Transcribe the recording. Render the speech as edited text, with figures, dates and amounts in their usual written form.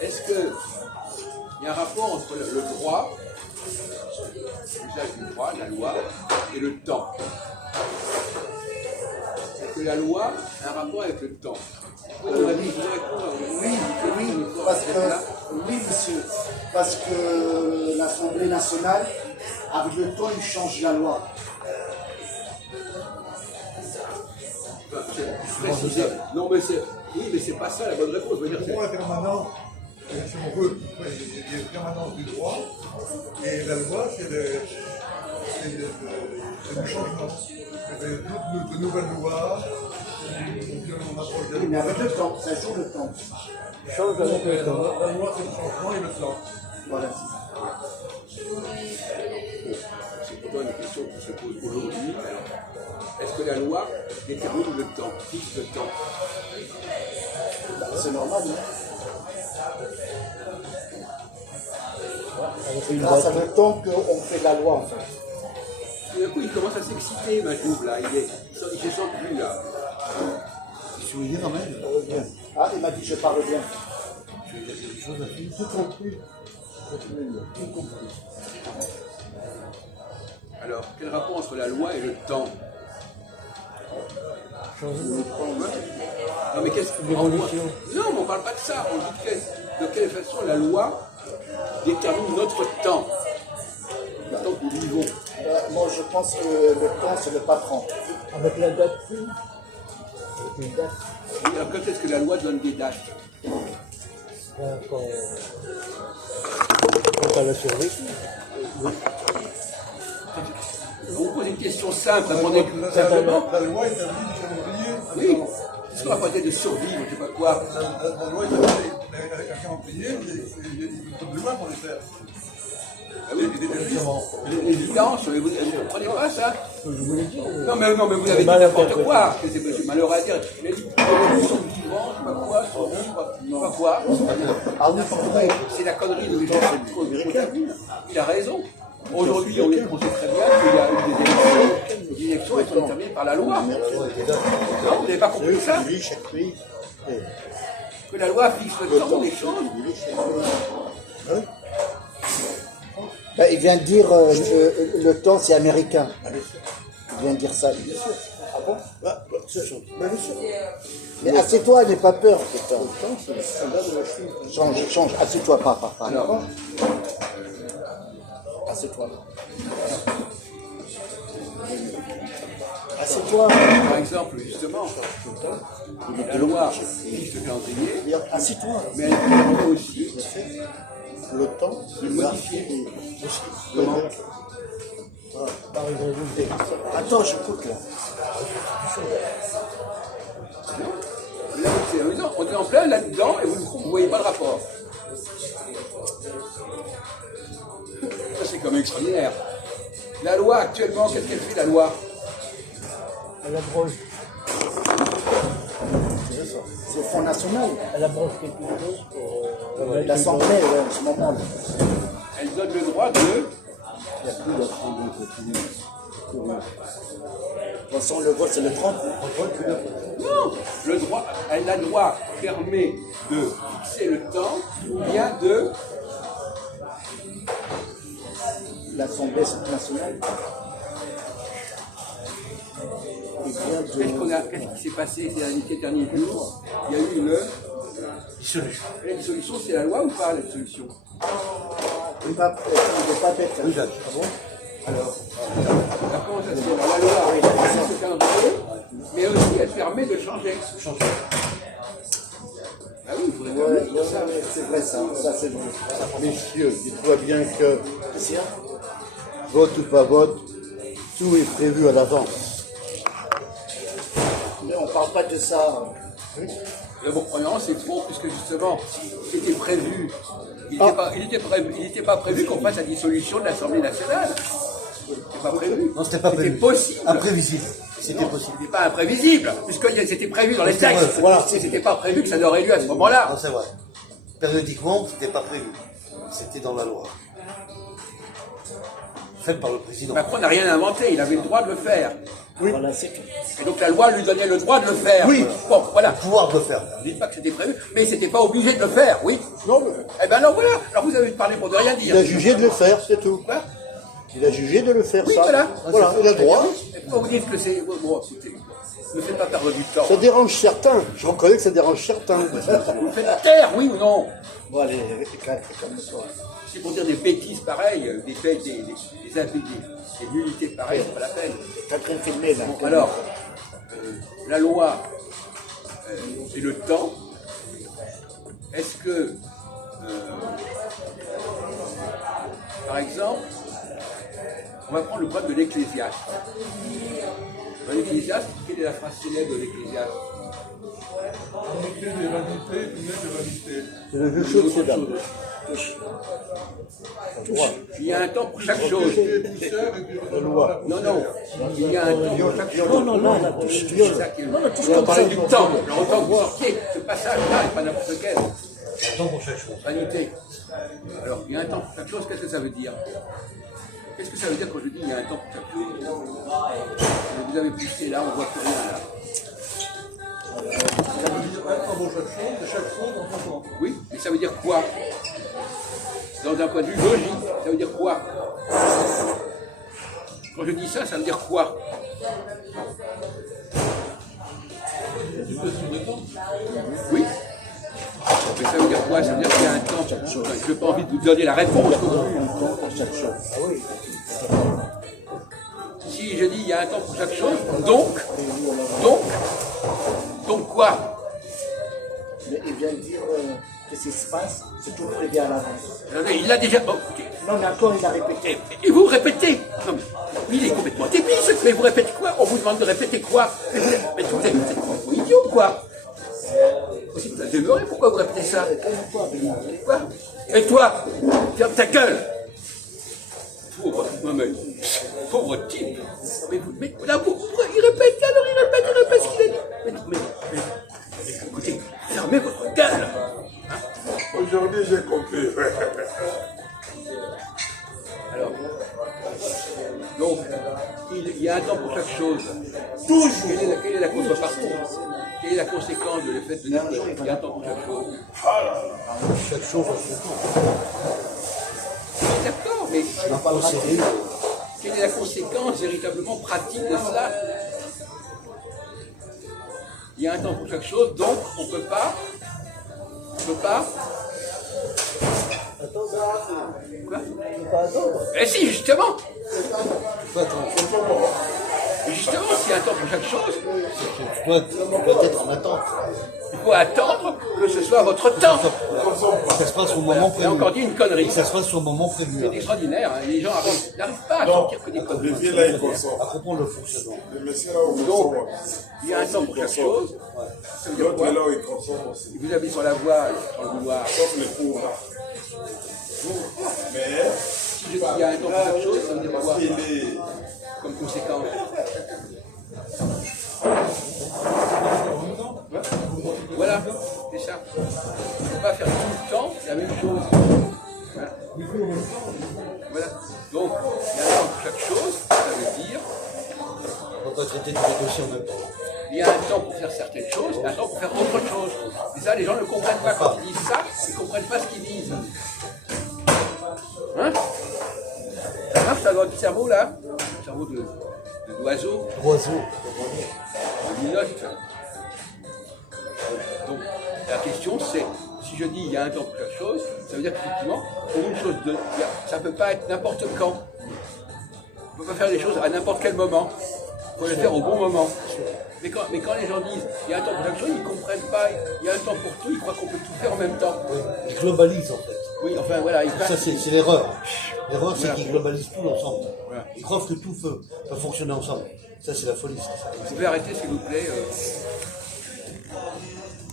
est-ce qu'il y a un rapport entre le droit, l'usage du droit, la loi, et le temps? Est-ce que la loi a un rapport avec le temps? Oui, monsieur. Parce que l'Assemblée nationale, avec le temps, il change la loi. Non, mais c'est pas ça la bonne réponse. Le droit est permanent, si on veut, il y a une permanence du droit, et la loi, c'est le changement. C'est de nouvelles lois, on approche Oui, mais avec le temps, ça joue le temps. change avec le temps. La loi, c'est le changement et le temps. Voilà. C'est pourtant une question qui se pose aujourd'hui. Est-ce que la loi détermine le temps, fixe le temps? C'est normal, hein. C'est grâce à le temps qu'on fait la loi, en fait. Et d'un coup, il commence à s'exciter, Majoub, là. Il se sent plus, là. Tu souviens quand même? Bien. Ah, il m'a dit je parle bien. Je vais dire quelque chose à faire. Tout compris. Tout compris. Alors, quel rapport entre la loi et le temps? Non, mais qu'est-ce que l'évolution? Non, mais on ne parle pas de ça. On dit de quelle façon la loi détermine notre temps, le temps que nous vivons. Moi, je pense que le temps, c'est le patron. Avec la date, avec une date, Oui, alors quand est-ce que la loi donne des dates? quand elle a survécu. On vous pose une question simple, La répondez loi simplement. établit le calendrier. Oui, qu'est-ce qu'on va pas dire de survivre, je sais pas quoi. La loi établit un calendrier, il y a une loi pour les faire. Ah oui, l'évidence, mais vous ne comprenez pas ça? Non, mais vous avez dit n'importe quoi. C'est malheureux à dire. Il a dit les sont vivants, je sais pas quoi, sont vivants, je sais pas quoi. Ah oui, C'est la connerie de Michel Il a raison. Aujourd'hui, on sait très bien qu'il y a eu des élections. Les élections, elles sont déterminées par la loi. Non, vous n'avez pas compris ça? Chaque pays. Que la loi fixe le temps des choses. Ben, il vient de dire le temps, c'est américain. Il vient de dire ça. Ah bon? Mais assieds-toi, n'aie pas peur. Putain. Change. Assieds-toi, pas. Alors, Assieds-toi. Assieds-toi. par exemple, justement, la loi fixe le calendrier, Assieds-toi. mais elle permet aussi Le temps, de le modifier. Comment? Attends, j'écoute là. Là, c'est amusant. On est en plein là-dedans et vous ne voyez pas le rapport. Ça, c'est comme extraordinaire. La loi, actuellement, qu'est-ce qu'elle fait, la loi? Elle abroge, C'est au Front National. elle abroge quelque chose pour L'Assemblée, ouais, en ce moment. Elle donne le droit de... Il n'y a plus d'Assemblée. De toute façon, le vote, c'est le 30. Non, le droit, la loi permet de fixer le temps ou bien de... L'Assemblée nationale. Qu'est-ce qui s'est passé ces derniers jours? Il y a eu une dissolution. La dissolution, c'est la loi ou pas, la dissolution? Il ne va pas bête. Oui, Ah bon? Alors, comment ça se fait? Alors, la loi fixe le calendrier, mais aussi elle permet de changer. Ah oui, il faudrait Ouais, dire ça. c'est vrai ça. Ça, c'est vrai. Messieurs, dites-moi bien que, vote ou pas vote, tout est prévu à l'avance. Mais on ne parle pas de ça. Le bon croyant, c'est faux, puisque justement, c'était prévu. Il n'était pas prévu qu'on fasse la dissolution de l'Assemblée nationale. C'était pas prévu. Non, c'était pas prévu. C'était possible. Imprévisible. C'était possible. C'était pas imprévisible, puisque c'était prévu dans les C'était textes. vrai, voilà. C'était pas prévu que ça aurait lieu à ce moment-là. Non, c'est vrai. Périodiquement, c'était pas prévu. C'était dans la loi. Fait par le président. Macron n'a rien inventé, il avait le droit de le faire. Voilà, c'est tout. Et donc la loi lui donnait le droit de le faire. Oui. Bon, voilà. Pouvoir de le faire. Vous dites pas que c'était prévu, mais c'était pas obligé de le faire, oui. Non, mais Eh ben non, voilà. Alors vous avez parlé pour ne rien dire. il a jugé de le faire, c'est tout. Quoi? Il a jugé de le faire, Oui, ça. voilà. Voilà, il a le droit. Et pourquoi vous dites que c'est... Bon, écoutez, ne faites pas perdre du temps. Ça dérange certains. Je reconnais que ça dérange certains. Vous faites taire, oui ou non? Bon, allez, calme-toi. C'est pour dire des bêtises pareilles, des faits, des nullités pareilles, c'est pas la peine. T'es en train de filmer, là. Bon, alors, la loi et le temps, est-ce que, par exemple, on va prendre le problème de l'Ecclésiaste. Dans l'Ecclésiaste, quelle est la phrase célèbre de l'Ecclésiaste? Unité des vanités, unité de vanité. C'est le jeu de ces dames. Il y a un temps pour chaque chose. Poussière et du loi. Non, non, il y a un temps pour chaque chose. Non, non, non, la touche. C'est ça qui est... On va parler du temps, le temps que vous sortiez, ce passage-là, et pas n'importe quel. Un temps pour chaque chose. Vanité. Alors, il y a un temps pour chaque chose, qu'est-ce que ça veut dire? Qu'est-ce que ça veut dire quand je dis il y a un temps pour chaque chose? Vous avez poussé là, on voit plus rien là. Ça veut dire un temps pour chaque chose, et chaque chose en son temps. Oui, mais ça veut dire quoi? Dans un point de vue logique, ça veut dire quoi? Quand je dis ça, ça veut dire quoi? Oui. Mais ça veut dire quoi? Ça veut dire qu'il y a un temps. Je n'ai pas envie de vous donner la réponse. Si je dis il y a un temps pour chaque chose, donc quoi? Mais il vient de dire que ce qui se passe, c'est tout prévu à l'avance. Il l'a déjà. Oh, ok. Non, mais encore, il a répété. Et vous répétez. Non, mais il est complètement débile, mais vous répétez quoi? On vous demande de répéter quoi? Mais vous êtes idiot, quoi? Si vous êtes demeuré, pourquoi vous répétez ça? Quoi? Et toi? Ferme ta gueule! Pauvre type! Mais là, il répète, alors il répète ce qu'il a dit. Mais écoutez, fermez votre gueule! Aujourd'hui, j'ai compris. Alors, donc, il y a un temps pour chaque chose. Toujours. Quelle est la contrepartie? Quelle est la conséquence de le fait de dire qu'il y a un temps pour chaque chose? Chaque chose en son temps. D'accord, mais quelle est la conséquence véritablement pratique de cela? Il y a un temps pour chaque chose, donc on ne peut pas. Quoi? Eh si, justement. Mais justement, s'il y a un temps pour chaque chose, Tu dois être en attente. il faut attendre que ce soit votre temps. Ça se passe au moment J'ai encore dit une connerie. Ça se passe au moment prévu. C'est extraordinaire, hein. Les gens n'arrivent pas à sortir que des conneries. Le vieux là, il consomme. À propos de le fonctionnement. Le monsieur là, il Donc, consomme. il y a un temps pour chaque chose. Ça veut dire L'autre quoi? là, il consomme aussi. Vous habitez sur la voie, sur le boulevard. Sauf les pauvres. Mais, Si je dis il y a un temps pour chaque chose, ça veut dire quoi parce qu'il est. comme conséquence? Voilà, c'est ça. Il ne faut pas faire tout le temps la même chose. Voilà. Voilà. Donc, il y a un temps pour chaque chose, ça veut dire On va pas traiter tous les dossiers en même temps. il y a un temps pour faire certaines choses et un temps pour faire autre chose. Et ça, les gens ne comprennent pas. Quand ils disent ça, ils ne comprennent pas ce qu'ils disent. Hein? Ça marche dans votre cerveau, là? Le cerveau d'oiseau, Oiseau. de linotte. Donc, la question, c'est, si je dis il y a un temps pour chaque chose, ça veut dire qu'effectivement, pour une chose, ça ne peut pas être n'importe quand. On ne peut pas faire les choses à n'importe quel moment. Il faut les faire au bon moment. Mais quand les gens disent il y a un temps pour chaque chose, ils ne comprennent pas. Il y a un temps pour tout, ils croient qu'on peut tout faire en même temps. Ils globalisent en fait. Oui, enfin voilà. Ça, c'est l'erreur. L'erreur, c'est qu'ils globalisent tout ensemble. Voilà. Ils croient que tout peut fonctionner ensemble. Ça, c'est la folie. Vous pouvez arrêter, s'il vous plaît.